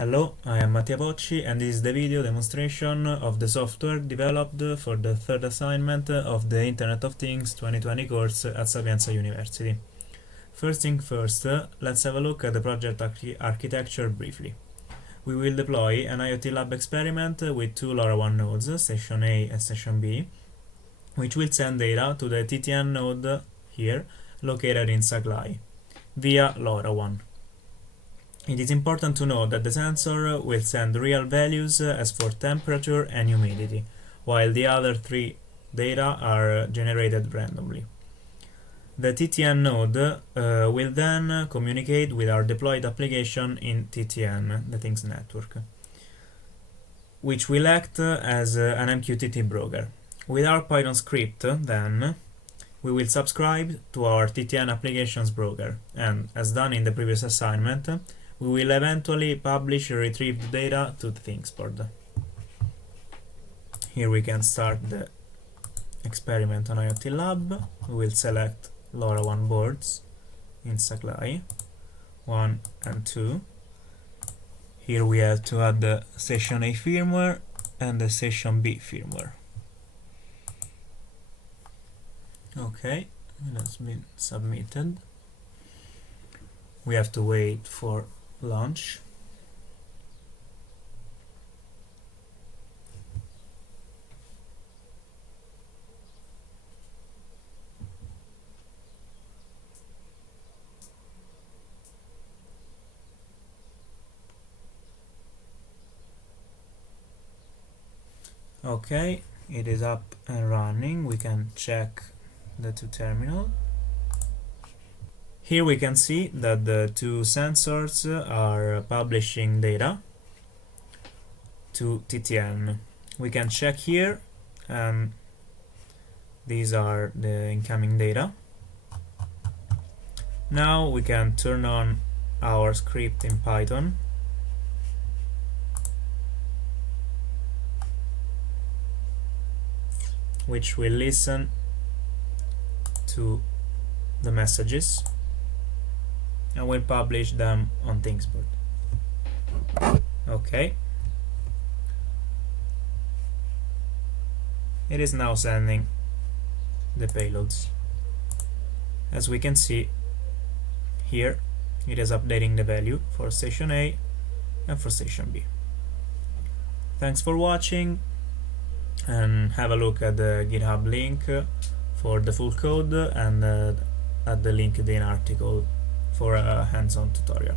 Hello, I am Mattia Bocci and this is the video demonstration of the software developed for the third assignment of the Internet of Things 2020 course at Sapienza University. First thing first, let's have a look at the project architecture briefly. We will deploy an IoT-Lab experiment with two LoRaWAN nodes, Station A and Station B, which will send data to the TTN node here, located in Saglai, via LoRaWAN. It is important to note that the sensor will send real values as for temperature and humidity, while the other three data are generated randomly. The TTN node will then communicate with our deployed application in TTN, the Things Network, which will act as an MQTT broker. With our Python script, then, we will subscribe to our TTN applications broker, and, as done in the previous assignment, we will eventually publish retrieved data to the ThingsBoard. Here we can start the experiment on IoT-Lab. We will select LoRaWAN boards in Saglai 1 and 2. Here we have to add the Station A firmware and the Station B firmware. Okay, it has been submitted. We have to wait for launch. Okay, it is up and running. We can check the two terminals. Here we can see that the two sensors are publishing data to TTN. We can check here, and these are the incoming data. Now we can turn on our script in Python. Which will listen to the messages and will publish them on ThingsBoard. Okay. It is now sending the payloads. As we can see here, it is updating the value for Station A and for Station B. Thanks for watching, and have a look at the GitHub link for the full code and at the LinkedIn article for a hands-on tutorial.